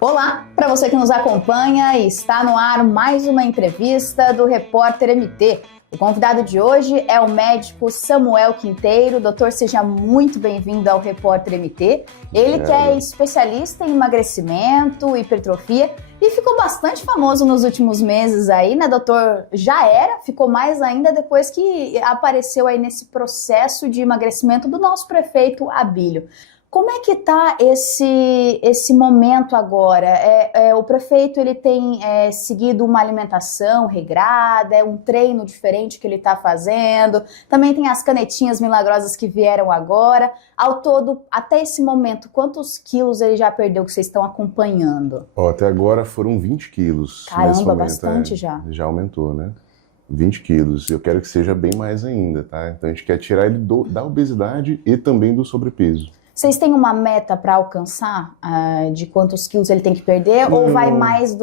Olá, para você que nos acompanha, está no ar mais uma entrevista do Repórter MT. O convidado de hoje é o médico Samuel Quinteiro. Doutor, seja muito bem-vindo ao Repórter MT. Ele que é especialista em emagrecimento, hipertrofia e ficou bastante famoso nos últimos meses aí, né, doutor? Ficou mais ainda depois que apareceu aí nesse processo de emagrecimento do nosso prefeito Abílio. Como é que está esse momento agora? O prefeito ele tem seguido uma alimentação regrada, é um treino diferente que ele está fazendo, também tem as canetinhas milagrosas que vieram agora. Ao todo, até esse momento, quantos quilos ele já perdeu que vocês estão acompanhando? Até agora foram 20 quilos. Caramba, nesse momento, bastante já. Já aumentou, né? 20 quilos. Eu quero que seja bem mais ainda, tá? Então a gente quer tirar ele da obesidade e também do sobrepeso. Vocês têm uma meta para alcançar de quantos quilos ele tem que perder? Ou vai mais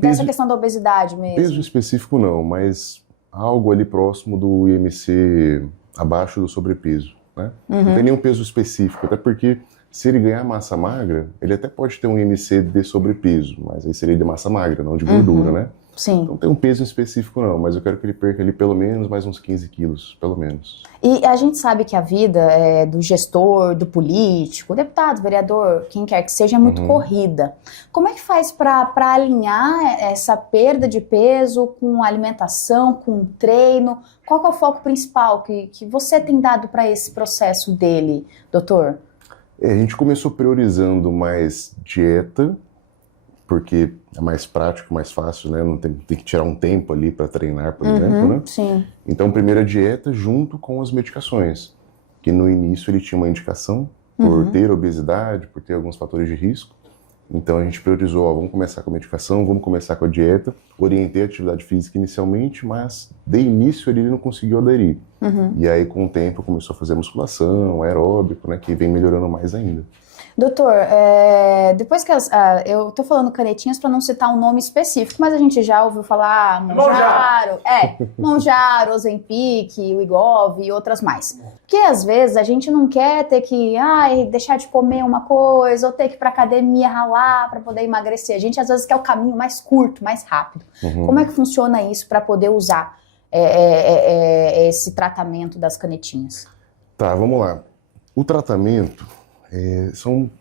dessa questão da obesidade mesmo? Peso específico não, mas algo ali próximo do IMC abaixo do sobrepeso, né? Não tem nenhum peso específico, até porque se ele ganhar massa magra, ele até pode ter um IMC de sobrepeso, mas aí seria de massa magra, não de gordura, né? Sim. Então não tem um peso específico não, mas eu quero que ele perca ali pelo menos mais uns 15 quilos, pelo menos. E a gente sabe que a vida do gestor, do político, deputado, vereador, quem quer que seja, é muito corrida. Como é que faz para alinhar essa perda de peso com alimentação, com treino? Qual que é o foco principal que você tem dado para esse processo dele, doutor? A gente começou priorizando mais dieta, porque é mais prático, mais fácil, né? Não tem que tirar um tempo ali para treinar, por exemplo, né? Sim. Então, primeiro a dieta junto com as medicações, que no início ele tinha uma indicação por ter obesidade, por ter alguns fatores de risco. Então a gente priorizou, vamos começar com a medicação, vamos começar com a dieta. Orientei a atividade física inicialmente, mas de início ele não conseguiu aderir. E aí com o tempo começou a fazer musculação, aeróbico, né? Que vem melhorando mais ainda. Doutor, depois que eu tô falando canetinhas para não citar um nome específico, mas a gente já ouviu falar Mounjaro, Ozempic, Wegovy e outras mais. Porque às vezes a gente não quer ter que deixar de comer uma coisa ou ter que ir pra academia ralar para poder emagrecer. A gente às vezes quer o caminho mais curto, mais rápido. Como é que funciona isso para poder usar esse tratamento das canetinhas? Tá, vamos lá. O tratamento... É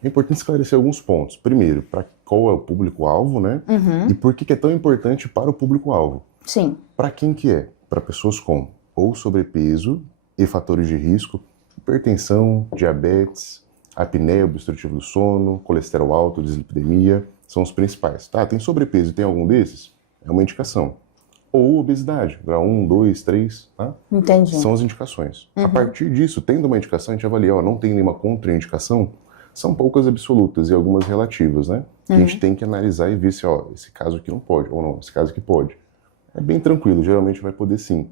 importante esclarecer alguns pontos. Primeiro, para qual é o público-alvo, né? E por que é tão importante para o público-alvo? Sim. Para quem que é? Para pessoas com ou sobrepeso e fatores de risco, hipertensão, diabetes, apneia obstrutiva do sono, colesterol alto, dislipidemia, são os principais. Tá, tem sobrepeso e tem algum desses? É uma indicação. Ou obesidade, grau 1, 2, 3, tá? Entendi. São as indicações. A partir disso, tendo uma indicação, a gente avalia, não tem nenhuma contraindicação, são poucas absolutas e algumas relativas, né? A gente tem que analisar e ver se, esse caso aqui não pode, ou não, esse caso aqui pode. É bem tranquilo, geralmente vai poder sim.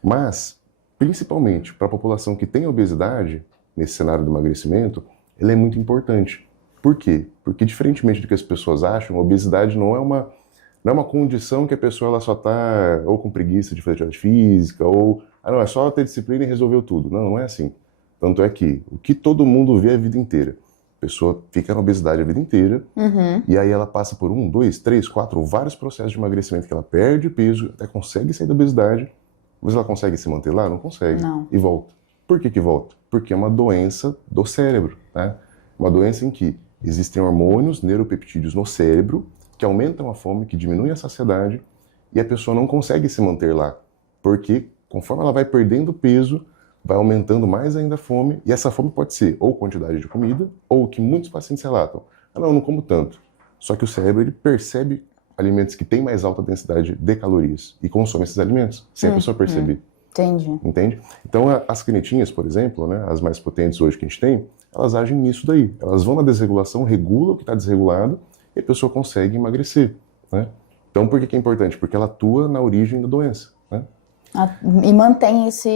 Mas, principalmente para a população que tem obesidade, nesse cenário do emagrecimento, ela é muito importante. Por quê? Porque, diferentemente do que as pessoas acham, a obesidade não é uma condição que a pessoa ela só está ou com preguiça de fazer atividade física, ou é só ter disciplina e resolveu tudo. Não é assim. Tanto é que o que todo mundo vê a vida inteira. A pessoa fica na obesidade a vida inteira, e aí ela passa por 1, 2, 3, 4, vários processos de emagrecimento que ela perde peso, até consegue sair da obesidade, mas ela consegue se manter lá? Não consegue. Não. E volta. Por que volta? Porque é uma doença do cérebro, né? Uma doença em que existem hormônios, neuropeptídeos no cérebro, que aumentam a fome, que diminuem a saciedade, e a pessoa não consegue se manter lá, porque conforme ela vai perdendo peso, vai aumentando mais ainda a fome, e essa fome pode ser ou quantidade de comida, ou o que muitos pacientes relatam, não como tanto. Só que o cérebro ele percebe alimentos que têm mais alta densidade de calorias, e consome esses alimentos, sem a pessoa perceber. Entendi. Entende? Então as canetinhas, por exemplo, né, as mais potentes hoje que a gente tem, elas agem nisso daí. Elas vão na desregulação, regulam o que está desregulado, e a pessoa consegue emagrecer, né? Então, por que é importante? Porque ela atua na origem da doença, né? E mantém esse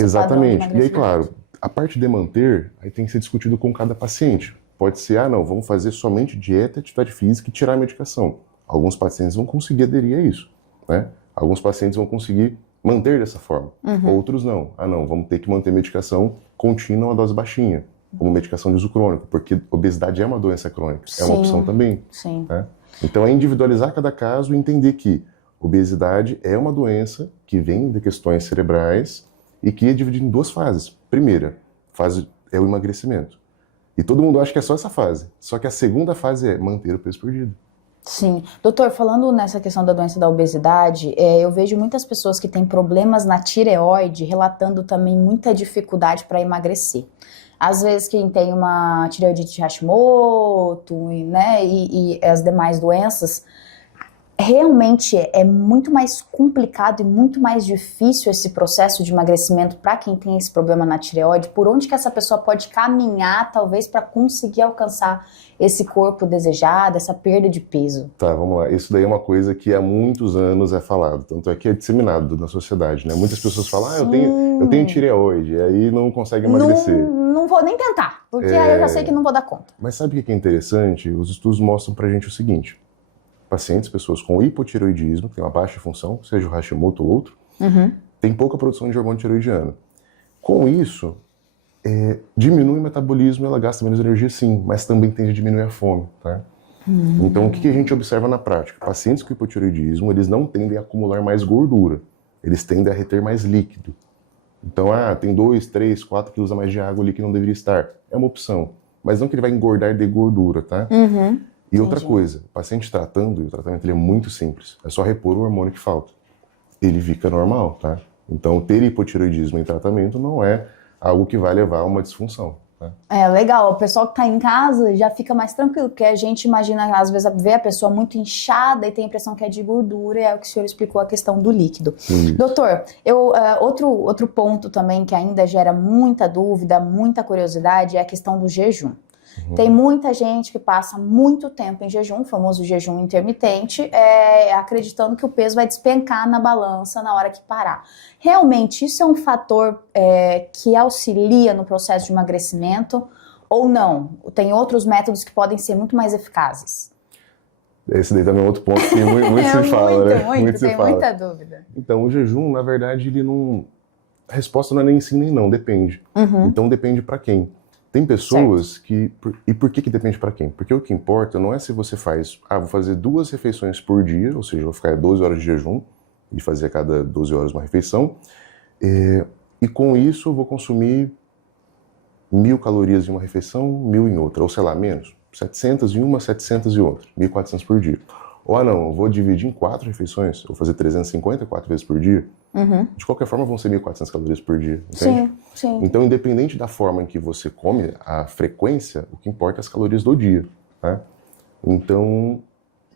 Exatamente. Padrão de E aí, claro, a parte de manter, aí tem que ser discutido com cada paciente. Pode ser, vamos fazer somente dieta, atividade física e tirar a medicação. Alguns pacientes vão conseguir aderir a isso, né? Alguns pacientes vão conseguir manter dessa forma. Outros não. Vamos ter que manter medicação contínua, uma dose baixinha. como medicação de uso crônico, porque obesidade é uma doença crônica, é uma opção também. Sim. Né? Então é individualizar cada caso e entender que obesidade é uma doença que vem de questões cerebrais e que é dividida em duas fases. Primeira fase é o emagrecimento. E todo mundo acha que é só essa fase. Só que a segunda fase é manter o peso perdido. Sim. Doutor, falando nessa questão da doença da obesidade, eu vejo muitas pessoas que têm problemas na tireoide relatando também muita dificuldade para emagrecer. Às vezes quem tem uma tireoidite de Hashimoto, né, e as demais doenças, realmente é muito mais complicado e muito mais difícil esse processo de emagrecimento para quem tem esse problema na tireoide. Por onde que essa pessoa pode caminhar, talvez, para conseguir alcançar esse corpo desejado, essa perda de peso? Tá, vamos lá. Isso daí é uma coisa que há muitos anos é falado, tanto é que é disseminado na sociedade, né? Muitas pessoas falam, eu tenho tireoide, e aí não consegue emagrecer. Não vou nem tentar, porque aí eu já sei que não vou dar conta. Mas sabe o que é interessante? Os estudos mostram pra gente o seguinte: pacientes, pessoas com hipotireoidismo, que tem uma baixa função, seja o Hashimoto ou outro, tem pouca produção de hormônio tireoidiano. Com isso, diminui o metabolismo, ela gasta menos energia sim, mas também tende a diminuir a fome, tá? Então, o que a gente observa na prática? Pacientes com hipotireoidismo, eles não tendem a acumular mais gordura, eles tendem a reter mais líquido. Então, tem 2, 3, 4 quilos a mais de água ali que não deveria estar. É uma opção, mas não que ele vai engordar de gordura, tá? E outra coisa, o paciente tratando, e o tratamento ele é muito simples, é só repor o hormônio que falta. Ele fica normal, tá? Então, ter hipotireoidismo em tratamento não é algo que vai levar a uma disfunção. Tá? Legal. O pessoal que tá em casa já fica mais tranquilo, porque a gente imagina, às vezes, ver a pessoa muito inchada e tem a impressão que é de gordura, e é o que o senhor explicou, a questão do líquido. Doutor, outro ponto também que ainda gera muita dúvida, muita curiosidade, é a questão do jejum. Tem muita gente que passa muito tempo em jejum, o famoso jejum intermitente, acreditando que o peso vai despencar na balança na hora que parar. Realmente, isso é um fator que auxilia no processo de emagrecimento ou não? Tem outros métodos que podem ser muito mais eficazes? Esse daí também é outro ponto que muito se fala, né? Muito, tem muita dúvida. Então, o jejum, na verdade, ele não... A resposta não é nem sim nem não, depende. Então, depende para quem. Tem pessoas que... E por que depende para quem? Porque o que importa não é se você faz... vou fazer 2 refeições por dia, ou seja, vou ficar 12 horas de jejum e fazer a cada 12 horas uma refeição. E com isso eu vou consumir 1.000 calorias em uma refeição, 1.000 em outra. Ou sei lá, menos. 700 em uma, 700 em outra. 1.400 por dia. Ou não, eu vou dividir em 4 refeições, eu vou fazer 350 4 vezes por dia. De qualquer forma vão ser 1.400 calorias por dia, entende? Sim. Então, independente da forma em que você come, a frequência, o que importa é as calorias do dia, tá? Então,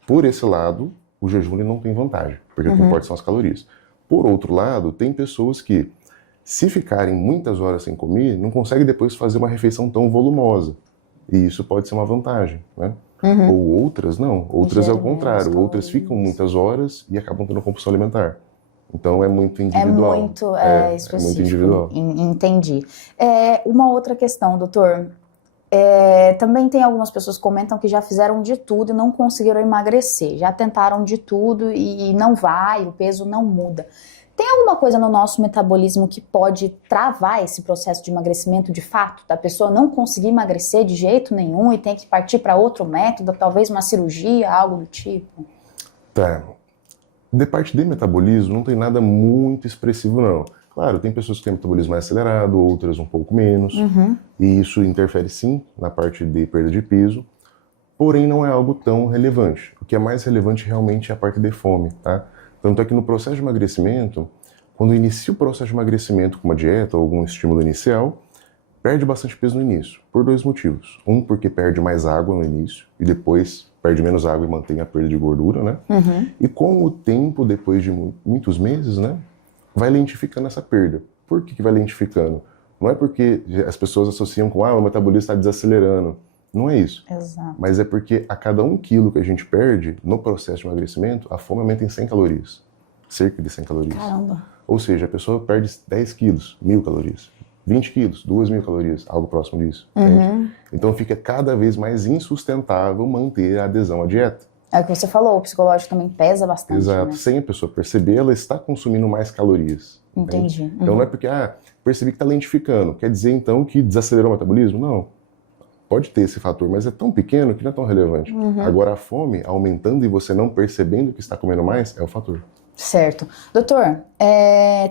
por esse lado, o jejum ele não tem vantagem, porque o que importa são as calorias. Por outro lado, tem pessoas que, se ficarem muitas horas sem comer, não conseguem depois fazer uma refeição tão volumosa. E isso pode ser uma vantagem, né? Ou outras não, outras é o contrário, outras ficam muitas horas e acabam tendo compulsão alimentar. Então é muito individual. É muito específico. É muito individual. Entendi. Uma outra questão, doutor. Também tem algumas pessoas que comentam que já fizeram de tudo e não conseguiram emagrecer. Já tentaram de tudo e não vai, o peso não muda. Tem alguma coisa no nosso metabolismo que pode travar esse processo de emagrecimento de fato? Da pessoa não conseguir emagrecer de jeito nenhum e tem que partir para outro método, talvez uma cirurgia, algo do tipo? Tá. De parte de metabolismo não tem nada muito expressivo não. Claro, tem pessoas que têm metabolismo mais acelerado, outras um pouco menos. E isso interfere sim na parte de perda de peso. Porém não é algo tão relevante. O que é mais relevante realmente é a parte de fome, tá? Tanto é que no processo de emagrecimento, quando inicia o processo de emagrecimento com uma dieta ou algum estímulo inicial, perde bastante peso no início, por 2 motivos. Um, porque perde mais água no início e depois perde menos água e mantém a perda de gordura, né? E com o tempo, depois de muitos meses, né, vai lentificando essa perda. Por que vai lentificando? Não é porque as pessoas associam com o metabolismo está desacelerando. Não é isso. Exato. Mas é porque a cada 1 quilo que a gente perde no processo de emagrecimento, a fome aumenta em 100 calorias. Cerca de 100 calorias. Caramba. Ou seja, a pessoa perde 10 quilos, 1.000 calorias. 20 quilos, 2.000 calorias, algo próximo disso. Entende? Então fica cada vez mais insustentável manter a adesão à dieta. É o que você falou, o psicológico também pesa bastante. Exato. Né? Sem a pessoa perceber, ela está consumindo mais calorias. Entendi. Então não é porque, percebi que está lentificando, quer dizer então que desacelerou o metabolismo? Não. Pode ter esse fator, mas é tão pequeno que não é tão relevante. Agora a fome aumentando e você não percebendo que está comendo mais é o fator. Certo. Doutor,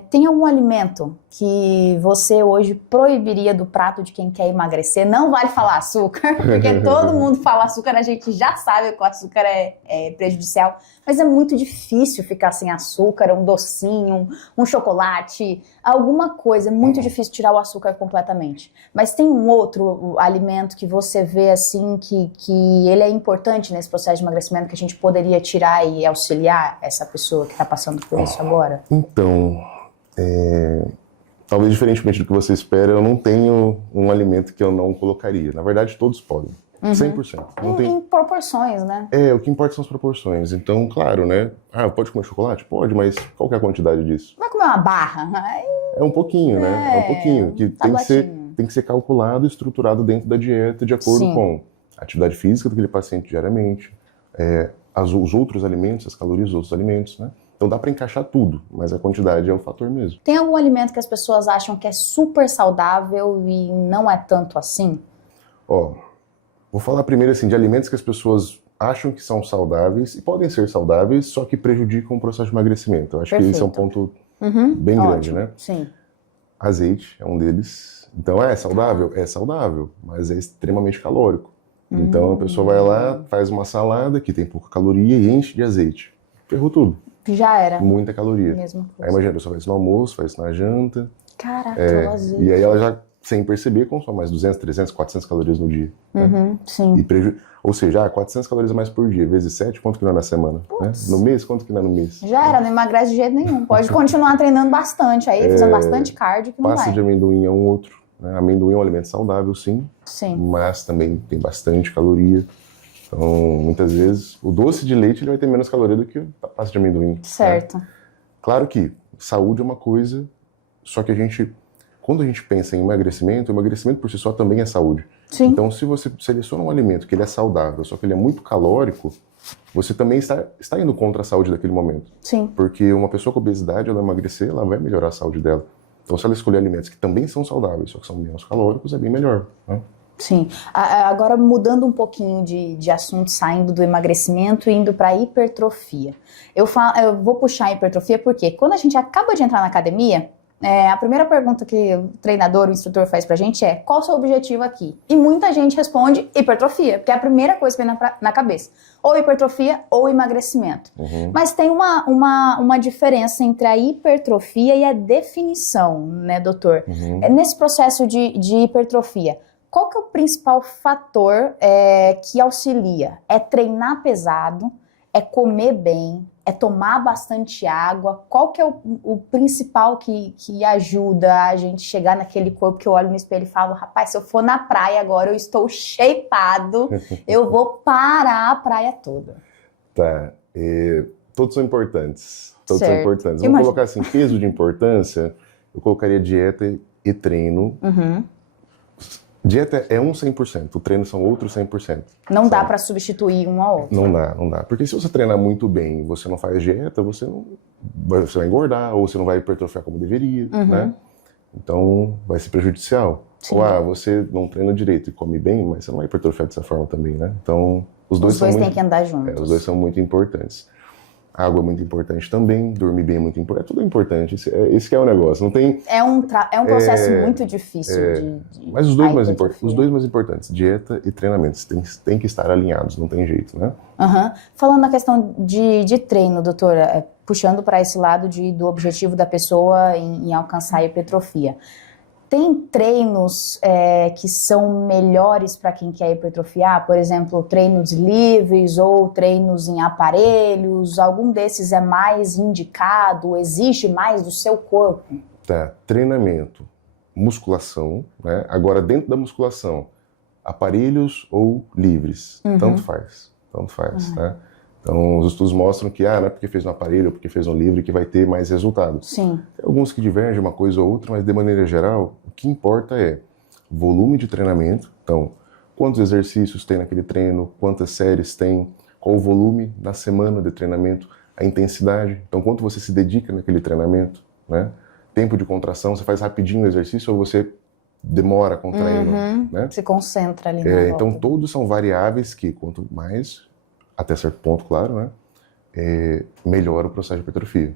tem algum alimento que você hoje proibiria do prato de quem quer emagrecer? Não vale falar açúcar, porque todo mundo fala açúcar, a gente já sabe que o açúcar é prejudicial, mas é muito difícil ficar sem açúcar, um docinho, um chocolate, alguma coisa, é muito difícil tirar o açúcar completamente. Mas tem um outro alimento que você vê assim que ele é importante nesse processo de emagrecimento que a gente poderia tirar e auxiliar essa pessoa que está passando por isso agora? Então, talvez diferentemente do que você espera, eu não tenho um alimento que eu não colocaria. Na verdade, todos podem. 100%. Não tem... Em proporções, né? O que importa são as proporções. Então, claro, né? Pode comer chocolate? Pode, mas qual que é a quantidade disso? Vai comer uma barra? É um pouquinho, né? É um pouquinho. Que tem que ser calculado e estruturado dentro da dieta de acordo com a atividade física daquele paciente diariamente, os outros alimentos, as calorias dos outros alimentos, né? Então dá para encaixar tudo, mas a quantidade é o fator mesmo. Tem algum alimento que as pessoas acham que é super saudável e não é tanto assim? Vou falar primeiro assim de alimentos que as pessoas acham que são saudáveis e podem ser saudáveis, só que prejudicam o processo de emagrecimento. Eu acho que esse é um ponto bem grande, né? Sim. Azeite é um deles. Então é saudável? É saudável, mas é extremamente calórico. Então a pessoa vai lá, faz uma salada que tem pouca caloria e enche de azeite. Ferrou tudo. Já era. Muita caloria. Mesma coisa. Aí imagina, a pessoa faz isso no almoço, faz isso na janta. Caraca, o azeite. E aí ela já, sem perceber, consome mais 200, 300, 400 calorias no dia. Né? Sim. Ou seja, 400 calorias a mais por dia, vezes 7, quanto que não é na semana? Né? No mês, quanto que não é no mês? Já era, não emagrece de jeito nenhum. Pode continuar treinando bastante aí, fazendo bastante cardio que não vai. Pasta de amendoim é um outro. Né? Amendoim é um alimento saudável, sim. Sim. Mas também tem bastante caloria. Então, muitas vezes, o doce de leite ele vai ter menos caloria do que a pasta de amendoim. Certo. Né? Claro que saúde é uma coisa, só que quando a gente pensa em emagrecimento, o emagrecimento por si só também é saúde. Sim. Então, se você seleciona um alimento que ele é saudável, só que ele é muito calórico, você também está indo contra a saúde daquele momento. Sim. Porque uma pessoa com obesidade, ela emagrecer, ela vai melhorar a saúde dela. Então, se ela escolher alimentos que também são saudáveis, só que são menos calóricos, é bem melhor. Né? Sim. Agora, mudando um pouquinho de assunto, saindo do emagrecimento e indo para a hipertrofia. Eu vou puxar a hipertrofia porque quando a gente acaba de entrar na academia, a primeira pergunta que o treinador, o instrutor faz pra gente é: qual o seu objetivo aqui? E muita gente responde hipertrofia, porque é a primeira coisa que vem na cabeça. Ou hipertrofia ou emagrecimento. Mas tem uma diferença entre a hipertrofia e a definição, né, doutor? Nesse processo de hipertrofia, qual que é o principal fator que auxilia? É treinar pesado? É comer bem? É tomar bastante água? Qual que é o principal que ajuda a gente chegar naquele corpo que eu olho no espelho e falo: rapaz, se eu for na praia agora, eu estou shapeado, eu vou parar a praia toda. Tá. Todos são importantes. Todos certo. são importantes. Vamos colocar assim, peso de importância, eu colocaria dieta e treino. Dieta é 100%, o treino são outros 100%. Não dá para substituir um ao outro. Não dá. Porque se você treinar muito bem e você não faz dieta, você vai engordar ou você não vai hipertrofiar como deveria, né? Então vai ser prejudicial. Sim. Ou você não treina direito e come bem, mas você não vai hipertrofiar dessa forma também, né? Então os dois têm que andar juntos. Os dois são muito importantes. A água é muito importante também, dormir bem é muito importante, tudo é importante, esse que é o negócio, não tem... É um processo muito difícil de mas os dois mais importantes, dieta e treinamento, tem que estar alinhados, não tem jeito, né? Falando na questão de treino, doutora, puxando para esse lado do objetivo da pessoa em alcançar a hipertrofia, tem treinos que são melhores para quem quer hipertrofiar? Por exemplo, treinos livres ou treinos em aparelhos? Algum desses é mais indicado? Exige mais do seu corpo? Tá, treinamento, musculação, né? Agora dentro da musculação, aparelhos ou livres, tanto faz, né? Então, os estudos mostram que não é porque fez no aparelho ou porque fez no livre que vai ter mais resultado. Sim. Tem alguns que divergem uma coisa ou outra, mas de maneira geral, o que importa é volume de treinamento. Então, quantos exercícios tem naquele treino, quantas séries tem, qual o volume na semana de treinamento, a intensidade. Então, quanto você se dedica naquele treinamento, né? Tempo de contração, você faz rapidinho o exercício ou você demora contraindo, né? Se concentra ali na Então, volta. todos são variáveis que, quanto mais, até certo ponto, claro, né? Melhora o processo de hipertrofia.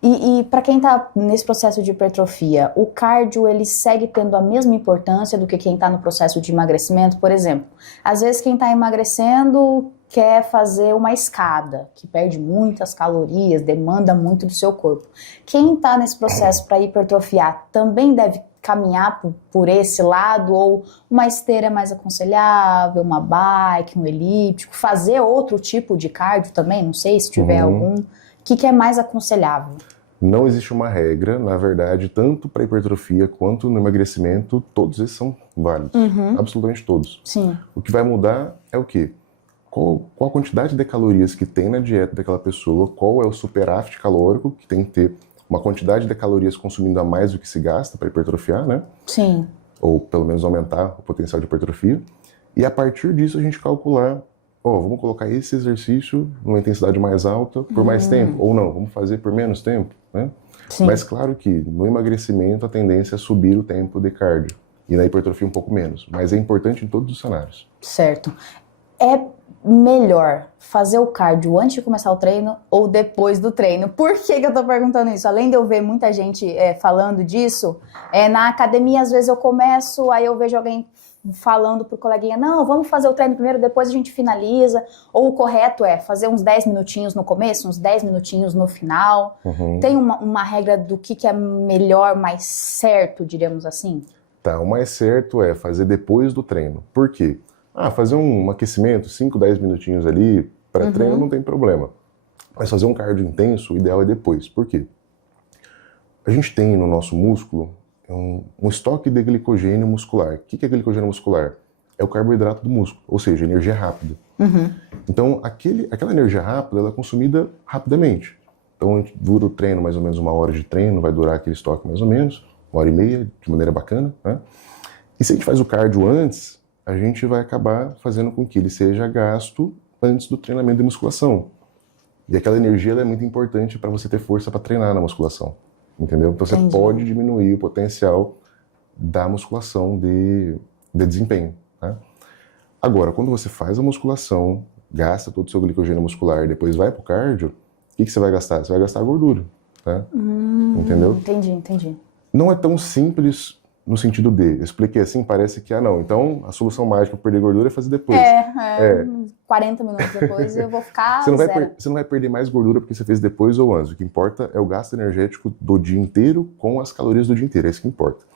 E para quem está nesse processo de hipertrofia, o cardio ele segue tendo a mesma importância do que quem está no processo de emagrecimento? Por exemplo, às vezes quem está emagrecendo quer fazer uma escada, que perde muitas calorias, demanda muito do seu corpo. Quem está nesse processo para hipertrofiar também deve caminhar por esse lado, ou uma esteira é mais aconselhável, uma bike, um elíptico, fazer outro tipo de cardio também, não sei se tiver algum. O que é mais aconselhável? Não existe uma regra, na verdade, tanto para hipertrofia quanto no emagrecimento, todos esses são válidos, absolutamente todos. Sim. O que vai mudar é o quê? Qual a quantidade de calorias que tem na dieta daquela pessoa, qual é o superávit calórico, que tem que ter uma quantidade de calorias consumindo a mais do que se gasta para hipertrofiar, né? Sim. Ou pelo menos aumentar o potencial de hipertrofia. E a partir disso a gente calcular, vamos colocar esse exercício numa intensidade mais alta por mais tempo, ou não, vamos fazer por menos tempo, né? Sim. Mas claro que no emagrecimento a tendência é subir o tempo de cardio e na hipertrofia um pouco menos, mas é importante em todos os cenários. Certo. É melhor fazer o cardio antes de começar o treino ou depois do treino? Por que eu tô perguntando isso? Além de eu ver muita gente falando disso, na academia às vezes eu começo, aí eu vejo alguém falando pro coleguinha, não, vamos fazer o treino primeiro, depois a gente finaliza, ou o correto é fazer uns 10 minutinhos no começo, uns 10 minutinhos no final. Tem uma regra do que é melhor, mais certo, diríamos assim? Tá, o mais certo é fazer depois do treino. Por quê? Fazer um aquecimento, 5, 10 minutinhos ali, para treino não tem problema. Mas fazer um cardio intenso, o ideal é depois. Por quê? A gente tem no nosso músculo um estoque de glicogênio muscular. O que é glicogênio muscular? É o carboidrato do músculo, ou seja, energia rápida. Então, aquela energia rápida, ela é consumida rapidamente. Então, dura o treino, mais ou menos 1 hora de treino, vai durar aquele estoque mais ou menos, 1h30, de maneira bacana, né? E se a gente faz o cardio antes, a gente vai acabar fazendo com que ele seja gasto antes do treinamento de musculação. E aquela energia ela é muito importante para você ter força para treinar na musculação, entendeu? Então você pode diminuir o potencial da musculação de desempenho, tá? Agora, quando você faz a musculação, gasta todo o seu glicogênio muscular e depois vai para o cardio, o que você vai gastar? Você vai gastar gordura, tá? Entendeu? Entendi. Não é tão simples no sentido de, eu expliquei assim, parece que, não, então a solução mágica para perder gordura é fazer depois. 40 minutos depois eu vou ficar você zero. Você não vai perder mais gordura porque você fez depois ou antes. O que importa é o gasto energético do dia inteiro com as calorias do dia inteiro, é isso que importa.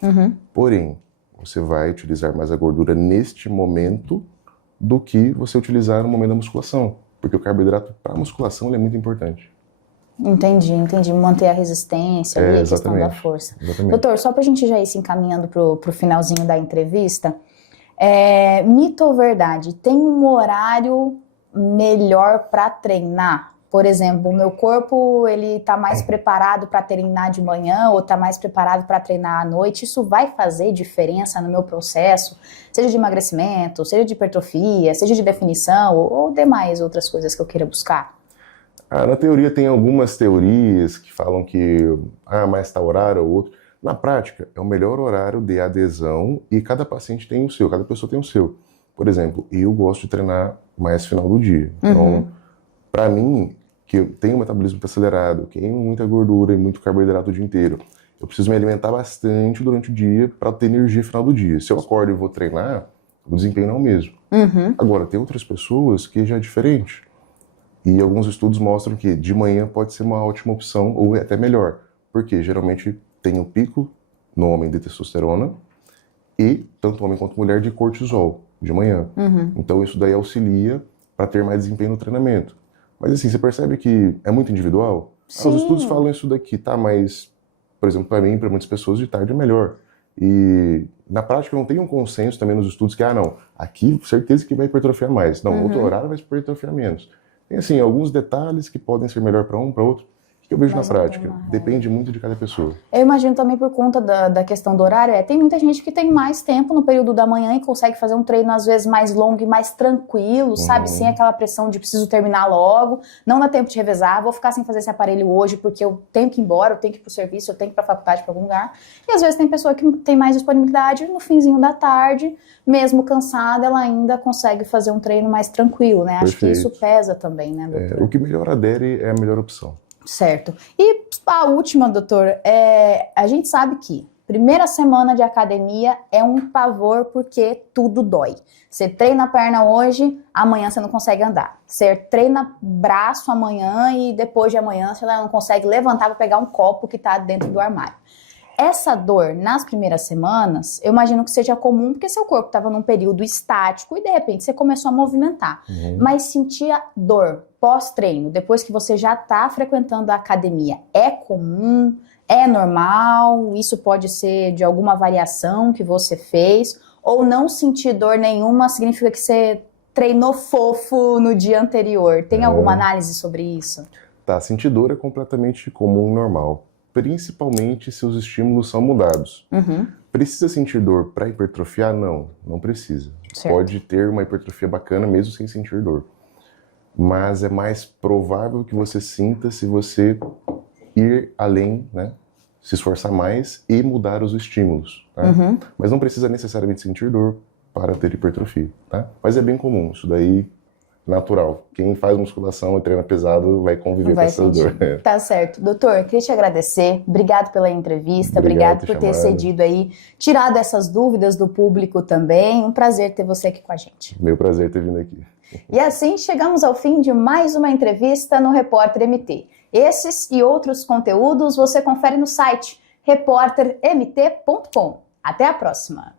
Porém, você vai utilizar mais a gordura neste momento do que você utilizar no momento da musculação, porque o carboidrato para a musculação ele é muito importante. Entendi. Manter a resistência ali, a questão da força. Exatamente. Doutor, só pra gente já ir se encaminhando pro finalzinho da entrevista, mito ou verdade, tem um horário melhor para treinar? Por exemplo, o meu corpo, ele tá mais preparado para treinar de manhã ou tá mais preparado para treinar à noite? Isso vai fazer diferença no meu processo? Seja de emagrecimento, seja de hipertrofia, seja de definição ou demais outras coisas que eu queira buscar? Na teoria tem algumas teorias que falam que mais tal horário ou outro. Na prática, é o melhor horário de adesão e cada paciente tem o seu, cada pessoa tem o seu. Por exemplo, eu gosto de treinar mais final do dia. Então, para mim, que eu tenho um metabolismo muito acelerado, queimo muita gordura e muito carboidrato o dia inteiro, eu preciso me alimentar bastante durante o dia para ter energia no final do dia. Se eu acordo e vou treinar, o desempenho não é o mesmo. Agora, tem outras pessoas que já é diferente. E alguns estudos mostram que de manhã pode ser uma ótima opção, ou até melhor, porque geralmente tem um pico no homem de testosterona e tanto homem quanto mulher de cortisol de manhã. Então isso daí auxilia para ter mais desempenho no treinamento. Mas assim, você percebe que é muito individual? Os estudos falam isso daqui, tá? Mas, por exemplo, para mim, para muitas pessoas, de tarde é melhor. E na prática não tem um consenso também nos estudos que, não, aqui certeza que vai hipertrofiar mais. Não, outro horário vai hipertrofiar menos. Tem assim, alguns detalhes que podem ser melhor para um, para outro. O que eu vejo na prática? Depende muito de cada pessoa. Eu imagino também por conta da questão do horário, tem muita gente que tem mais tempo no período da manhã e consegue fazer um treino às vezes mais longo e mais tranquilo, sabe? Sem aquela pressão de preciso terminar logo, não dá tempo de revezar, vou ficar sem fazer esse aparelho hoje porque eu tenho que ir embora, eu tenho que ir pro serviço, eu tenho que ir pra faculdade, pra algum lugar. E às vezes tem pessoa que tem mais disponibilidade no finzinho da tarde, mesmo cansada, ela ainda consegue fazer um treino mais tranquilo, né? Acho que isso pesa também, né, doutor? O que melhor adere é a melhor opção. Certo. E a última, doutor, a gente sabe que primeira semana de academia é um pavor porque tudo dói. Você treina a perna hoje, amanhã você não consegue andar. Você treina braço amanhã e depois de amanhã você não consegue levantar para pegar um copo que está dentro do armário. Essa dor nas primeiras semanas, eu imagino que seja comum porque seu corpo estava num período estático e de repente você começou a movimentar. Mas sentir dor pós-treino, depois que você já está frequentando a academia, é comum? É normal? Isso pode ser de alguma variação que você fez? Ou não sentir dor nenhuma significa que você treinou fofo no dia anterior? Tem alguma análise sobre isso? Tá, sentir dor é completamente comum, normal. Principalmente se os estímulos são mudados. Precisa sentir dor para hipertrofiar? Não, não precisa. Certo. Pode ter uma hipertrofia bacana mesmo sem sentir dor. Mas é mais provável que você sinta se você ir além, né? Se esforçar mais e mudar os estímulos. Tá? Mas não precisa necessariamente sentir dor para ter hipertrofia. Tá? Mas é bem comum, isso daí natural. Quem faz musculação e treina pesado vai conviver com essa dor. Tá certo. Doutor, queria te agradecer. Obrigado pela entrevista. Obrigado por ter cedido aí, tirado essas dúvidas do público também. Um prazer ter você aqui com a gente. Meu prazer ter vindo aqui. E assim chegamos ao fim de mais uma entrevista no Repórter MT. Esses e outros conteúdos você confere no site repórtermt.com. Até a próxima!